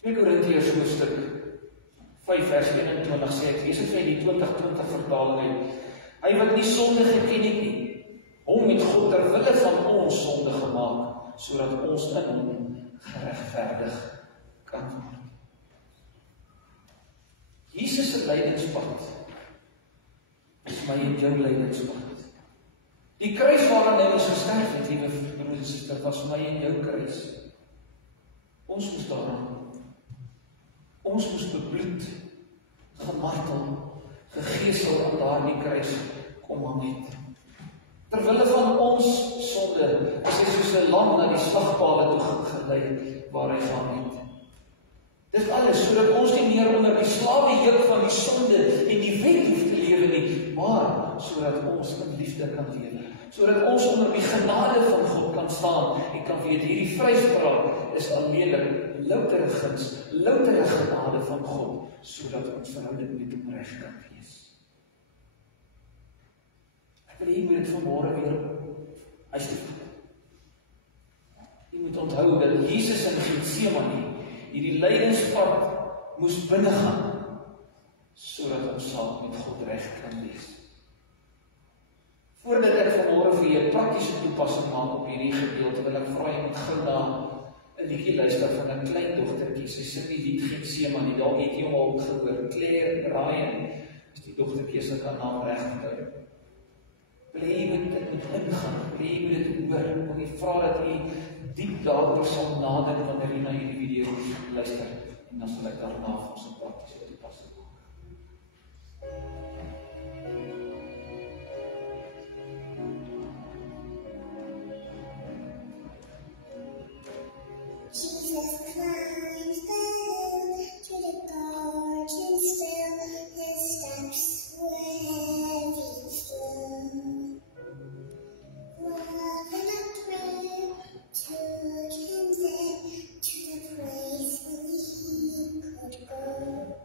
2 Korintiërs hoofstuk 5 vers 21 sê, ek lees dit vir die 2020 vertaling, hy wat nie sonde geken het nie, hom met God terwille van ons sonde gemaak, sodat ons in hom geregverdig kan word. Jesus se lydingspad is my en jou lydingspad. Die kruis waaraan hy moes gesterf het, liewe broers en susters, was my en jou kruis. Ons moes daaraan. Ons moes bebloed, gemartel, gegeesel aan daardie kruis kom hang het. Terwille van ons sonde is hy soos 'n lam na die slagpale toe gelei waar hy gehang het. Dit alles sodat ons nie meer onder die slawejuk van die sonde en die wet hoef te lewe nie, maar sodat ons in liefde kan lewe. Sodat ons onder die genade van God kan staan en kan weet, hierdie vryspraak is alleenlik loutere guns, loutere genade van God, sodat ons verhouding met hom reg kan wees. Ek wil jy moet dit vanmôre weer uitstoot. Jy moet onthou dat Jesus in Getsemane hierdie lydingspad moes binnegaan, sodat ons saak met God reg kan wees. Voordat ek vanmôre vir julle praktiese toepassing maak op hierdie gedeelte, wil ek vra jy moet gou na 'n liedjie luister van 'n klein dogtertjie. Sy sing die lied Getsemane, dalk het jy hom al gehoor. Claire Ryan is die dogtertjie se naam reg onthou. Wil jy moet dit ingaan, wil jy moet dit hoor, wil jy vra dat jy diep daaroor sal nadenk wanneer jy na hierdie video luister, en dan sal ek daarna vir ons 'n praktiese toepassing maak. Jesus climbs the hill to the garden still, his steps were heavy and slow. Love and a prayer took him there to the place where he could go.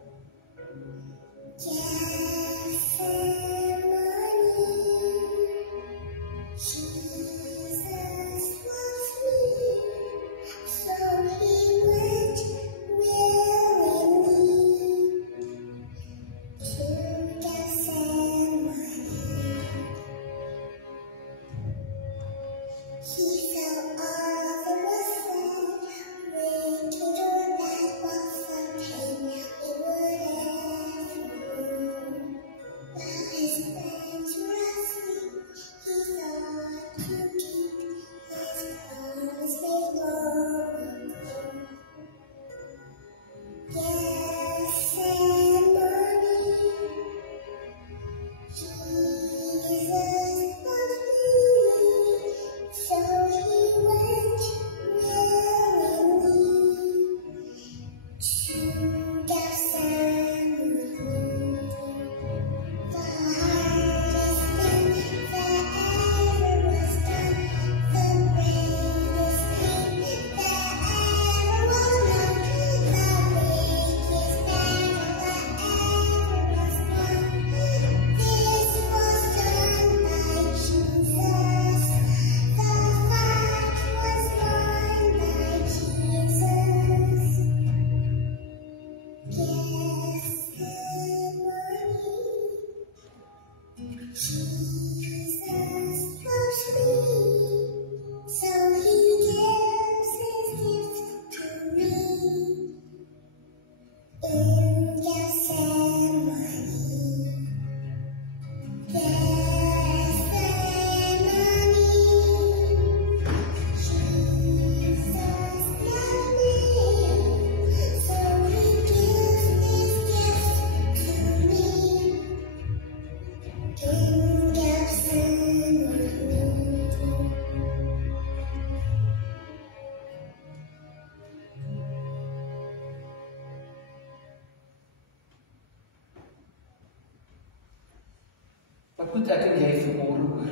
moet ek en jy vanmôre hoor?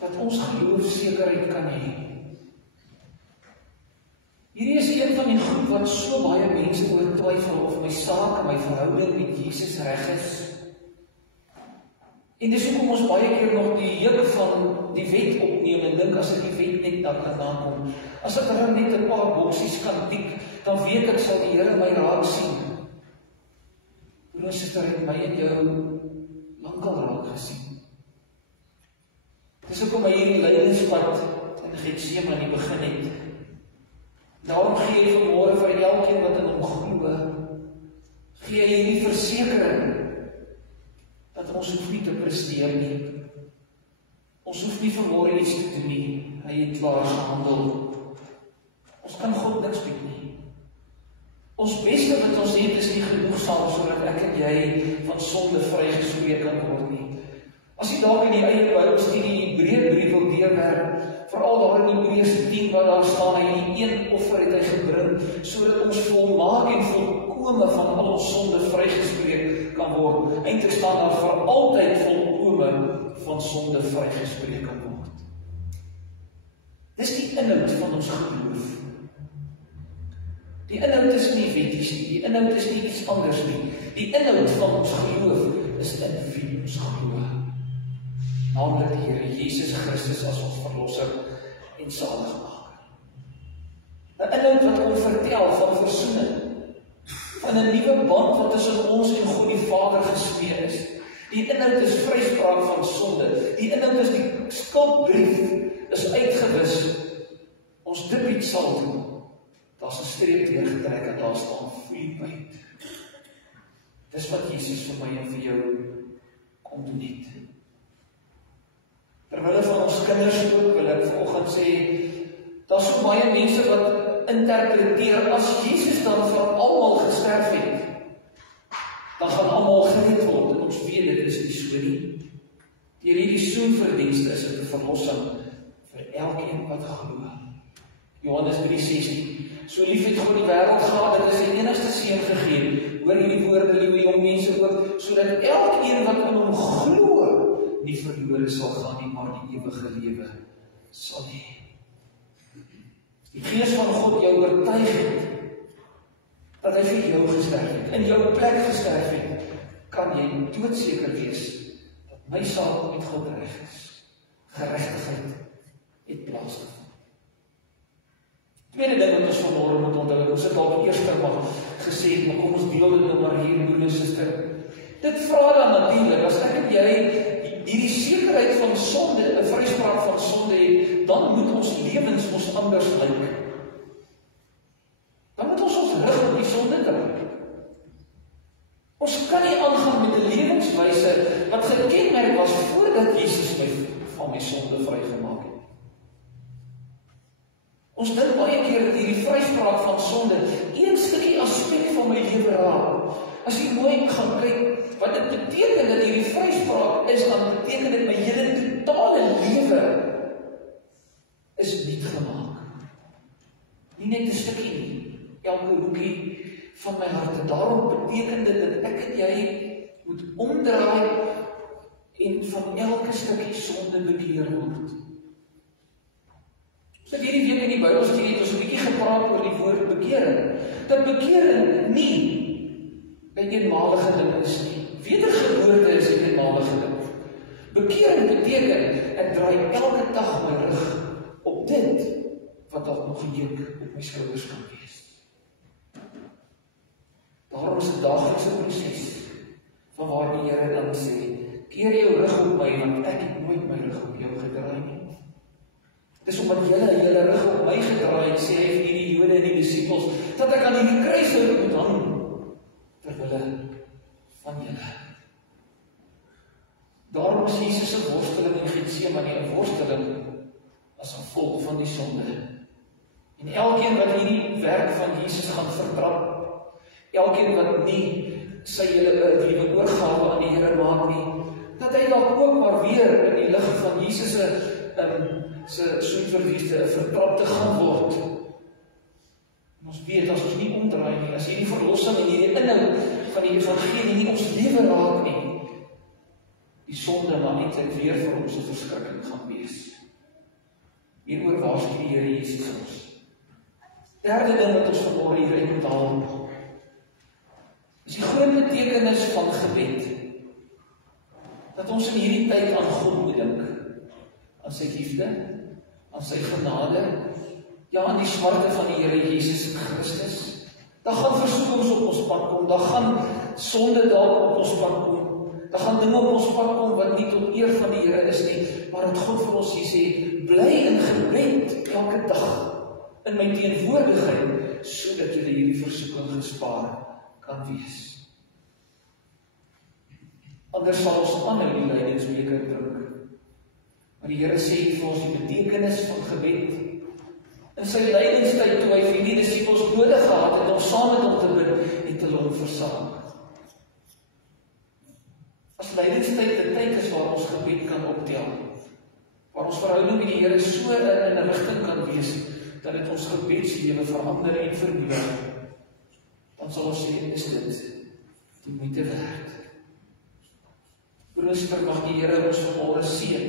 Dat ons geloofsekerheid kan hê. Hierdie is een van die goed wat so baie mense oor twyfel of my saak en my verhouding met Jesus reg is. En dis hoekom ons baie keer nog die heup van die wet opneem en dink as ek die wet net dan kan nakom. As ek dan net 'n paar boksies kan tik, dan weet ek sal die Here my raak sien. Broer en suster, het my en jou lankal raak gesien. Dis hoekom hy hierdie lydingspad in Getsemane begin het. Daarom gee hy vanmôre vir elkeen wat in hom glo, gee hy hierdie versekering dat ons hoef nie te presteer nie. Ons hoef nie vanmôre iets te doen nie. Hy het klaar gehandel. Ons kan God niks bied nie. Ons beste wat ons het is nie genoegsaam sodat ek en jy van sonde vrygespreek kan word nie. As jy dalk in die eie Bybelstudie die Hebreërbrief wil deurwerk, veral daar in Hebreërs 10 waar daar staan hy die een offer het hy gebring sodat ons volmaak en volkome van al ons sonde vrygespreek kan word. Eintlik staan daar vir altyd volkome van sonde vrygespreek kan word. Dis die inhoud van ons geloof. Die inhoud is nie wetties nie, die inhoud is nie iets anders nie. Die inhoud van ons geloof is in wie ons glo. Naamlik die Here Jesus Christus as ons verlosser en saligmaker. 'n Inhoud wat ons vertel van versoening, van 'n nuwe band wat tussen ons en God die Vader gesmee is. Die inhoud is vryspraak van sonde. Die inhoud is die skuldbrief is uitgewis. Ons debiet sal doen. Daar's 'n streep deurgetrek en daar staan vloei. Dis wat Jesus vir my en vir jou kom doen het. Terwyl van ons kinders ook wil ek vanoggend sê, daar's so baie mense wat interpreteer as Jesus dan vir almal gesterf het, dan gaan almal gered word. En ons weet dit is nie so nie. Deur hierdie soenverdienste is dit 'n verlossing vir elkeen wat glo. Johannes 3:16. So lief het God die wêreld gehad dat hy sy enigste seun gegee. Hoor hierdie woorde, liewe jong mense ook, sodat elkeen wat in hom glo nie verlore sal gaan nie, maar die ewige lewe sal hê. Die Gees van God jou oortuig het dat hy vir jou gesterf het, in jou plek gesterf het, kan jy doodseker wees dat my saak met God reg is. Geregtigheid het plaasgevind. Tweede ding wat ons vanmôre moet onthou, ons het al eerste maar gesê, maar kom ons deel dit nou maar hier, broer en suster. Dit vra dan natuurlik, as ek en jy hierdie sekerheid van sonde, 'n vryspraak van sonde het, dan moet ons lewens ons anders lyk. Dan moet ons rig op die sonde draai. Ons kan nie aangaan met 'n lewenswyse wat gekenmerk was voordat Jesus my van my sonde vrygemaak het. Ons dink baie keer dat hierdie vryspraak van sonde een stukkie aspek van my lewe raak. As jy mooi gaan kyk wat dit beteken dat hierdie vryspraak is, dan beteken dit my hele totale lewe is nuut gemaak. Nie net 'n stukkie nie, elke hoekie van my hart. Daarom beteken dit dat ek en jy moet omdraai en van elke stukkie sonde bekeer word. So hierdie week in die Bybelstudie het ons 'n bietjie gepraat oor die woord bekering. Dat bekering nie 'n eenmalige ding is nie. Wedergeboorte is 'n eenmalige ding. Bekering beteken ek draai elke dag my rug op dit wat dalk nog 'n juk op my skouers kan wees. Daarom is dit 'n daaglikse proses van waar die Here dan sê, keer jou rug op my want ek het nooit my rug op jou gedraai nie. Dis omdat julle rug op my gedraai het, sê hy vir die Jode en die disippels, dat ek aan hierdie kruis moet hang terwille van julle. Daarom is Jesus se worsteling in Getsemane 'n worsteling as gevolg van die sonde. En elkeen wat hierdie werk van Jesus gaan vertrap, elkeen wat nie sy hele lewe oorgawe aan die Here maak nie, dat hy dalk ook maar weer in die lig van Jesus se soenverdienste vertrap te gaan word. En ons weet, as ons nie omdraai nie, as hierdie verlossing en hierdie inhoud van die evangelie nie ons lewe raak nie, die sonde maar eintlik weer vir ons 'n verskrikking gaan wees. Hieroor waarsku die Here Jesus ons. Derde ding wat ons vanmôre hier moet haal, is die groot betekenis van gebed. Dat ons in hierdie tyd aan God moet dink, aan sy liefde, aan sy genade, ja, aan die smarte van die Here Jesus Christus. Daar gaan versoekings op ons pad kom, daar gaan sonde dalk op ons pad kom, daar gaan dinge op ons pad kom wat nie tot eer van die Here is nie, maar dat God vir ons hier sê, bly in gebed elke dag in my teenwoordigheid, sodat julle hierdie versoeking gespaar kan wees. Anders sal ons aanhou die lydingsbeker drink. Maar die Here sê vir ons die betekenis van gebed. In sy lydingstyd, toe hy vir die disippels nodig gehad het om saam met hom te bid, het hulle hom versaak. As lydingstyd 'n tyd is waar ons gebed kan optel, waar ons verhouding met die Here so in 'n rigting kan wees, dat dit ons gebedslewe verander en vernuwe, dan sal ons sê, is dit die moeite werd. Broers, mag die Here ons vanmôre seën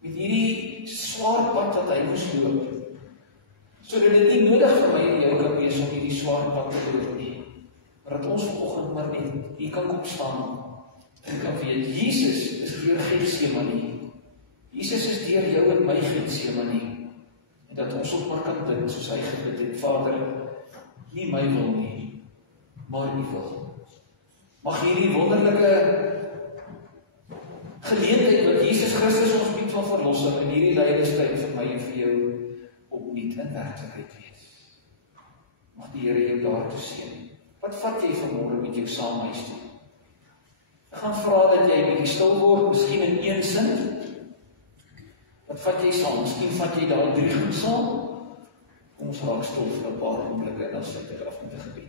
met hierdie swaar pad wat hy moes loop, sodat dit nie nodig vir my en jou kan wees om hierdie swaar pad te loop nie, maar dat ons vanoggend maar net hier kan kom staan en kan weet, Jesus is deur Getsemane. Jesus is deur jou en my Getsemane. En dat ons ook maar kan bid soos hy gebid het, Vader, nie my wil nie, maar U wil. Mag hierdie wonderlike geleentheid wat Jesus Christus ons bied van verlossing in hierdie lydingstyd vir my en vir jou opnuut in werklikheid wees. Mag die Here jou daartoe seën. Wat vat jy vanmôre met jou saam huis toe? Ek gaan vra dat jy bietjie stil word, miskien in een sin. Wat vat jy saam? Miskien vat jy daar 3 goed saam. Kom ons raak stil vir 'n paar oomblikke en dan sluit ek af met 'n gebed.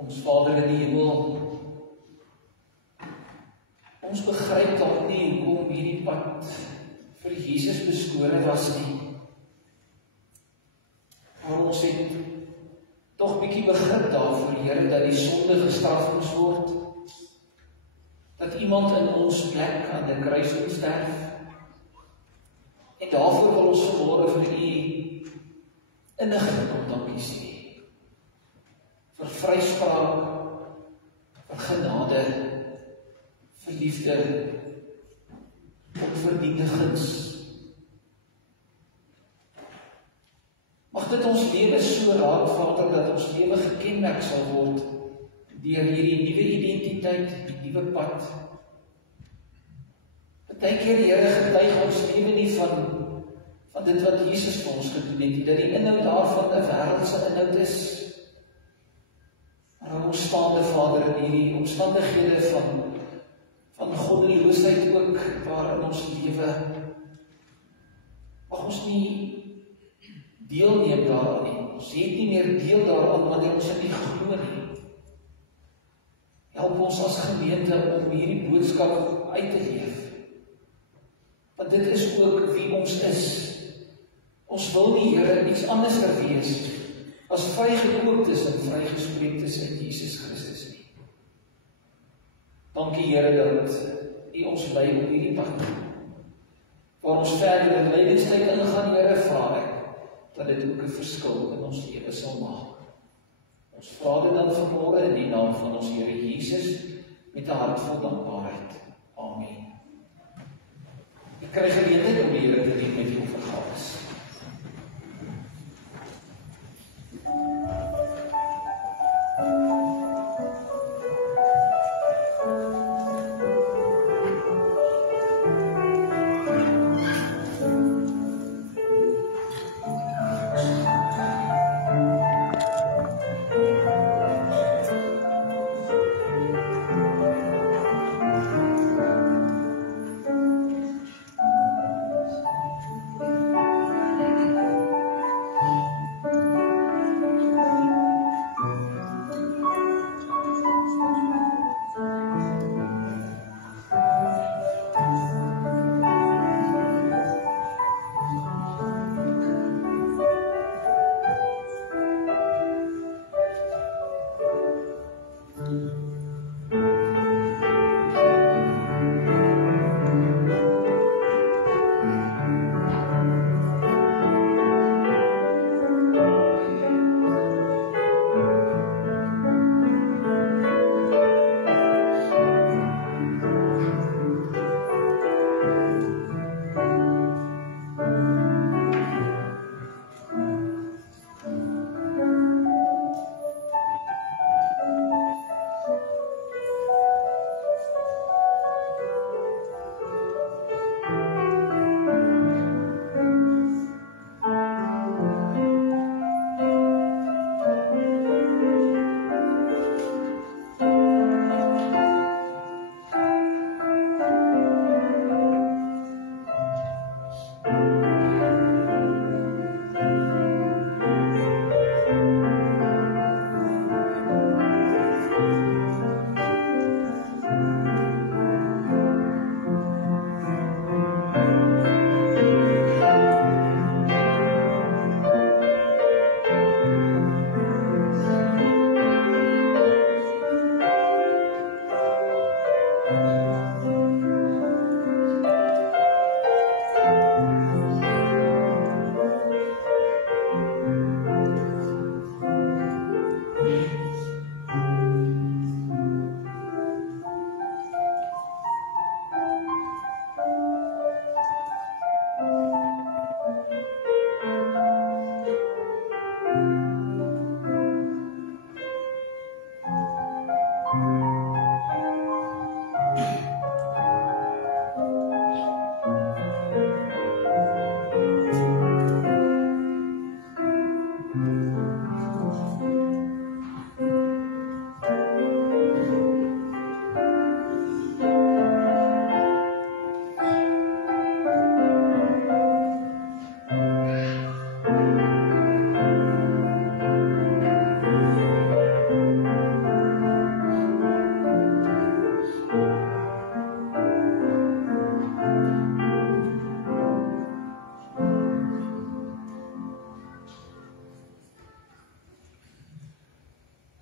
Ons Vader in die hemel, ons begryp dalk nie hoekom hierdie pad vir Jesus beskore was nie. Maar ons het tog bietjie begrip daarvoor, Here, dat die sonde gestraf moes word, dat iemand in ons plek aan die kruis moet sterf. En daarvoor wil ons vanmôre vir U innig om dankie sê. Vir vryspraak, vir genade, vir liefde, onverdiende guns. Mag dit ons lewe so raak, Vader, dat ons lewe gekenmerk sal word deur hierdie nuwe identiteit, die nuwe pad. Partykeer, Here, getuig ons lewe nie van dit wat Jesus vir ons gedoen het, dat die inhoud daarvan 'n wêreldse inhoud is. Maar ons staande, Vader, in hierdie omstandighede van goddeloosheid ook, waarin ons lewe, mag ons nie deelneem daaraan nie. Ons het nie meer deel daaraan wanneer ons dit nie glo nie. Help ons as gemeente om hierdie boodskap uit te leef. Want dit is ook wie ons is. Ons wil nie, Here, iets anders wees as vrygekooptes en vrygespreektes in Jesus Christus nie. Dankie, Here, dat U ons lei op hierdie pad. Waar ons verder in lydingstyd ingaan, Here, vra ek dat dit ook 'n verskil in ons lewe sal maak. Ons vra dit dan vanmôre in die naam van ons Here Jesus met 'n hart vol dankbaarheid. Amen. Ek kry geleentheid om die Here te dien met die offergawes.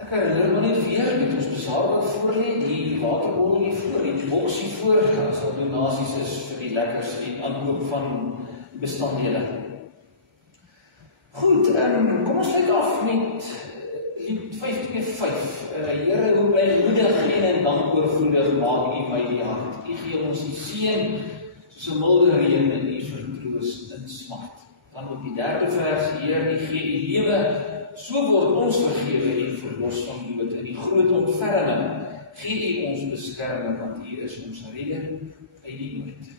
Ek herinner my net weer met ons bazaar wat voor lê, die waterbottel hier voor, die boks hier voor, as wat donasies is vir die lekkers, die aankoop van die bestanddele. Goed, kom ons sluit af met lied 525. Here, hoe blymoedig en dankoorvloedig maak U my die hart. U gee ons die seën, soos 'n milde reën in U vertroos in smart. Dan op die 3de vers, Heer, U gee U lewe, so word ons vergewe en verlos van dood. In die groot ontferming gee U ons beskerming, want U is ons redder uit die nood.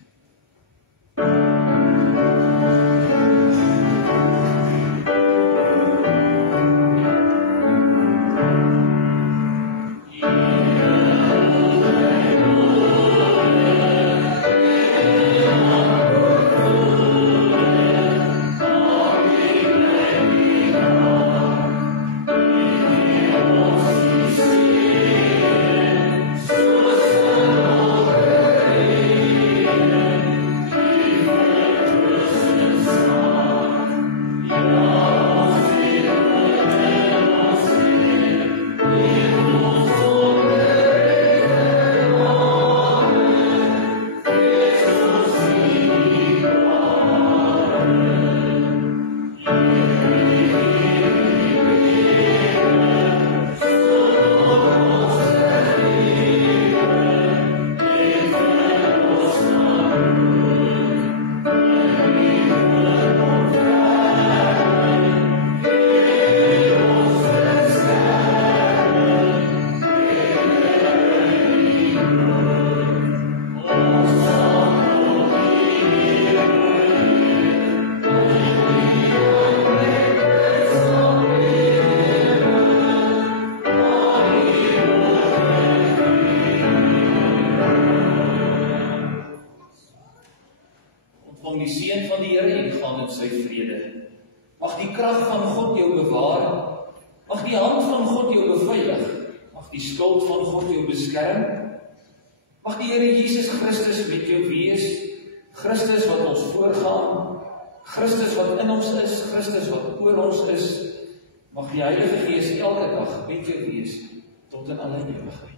Ontvang die seën van die Here en gaan in sy vrede. Mag die krag van God jou bewaar, mag die hand van God jou beveilig, mag die skild van God jou beskerm, mag die Here Jesus Christus met jou wees, Christus wat ons voorgaan, Christus wat in ons is, Christus wat oor ons is, mag die Heilige Gees elke dag met jou wees, tot in alle ewigheid.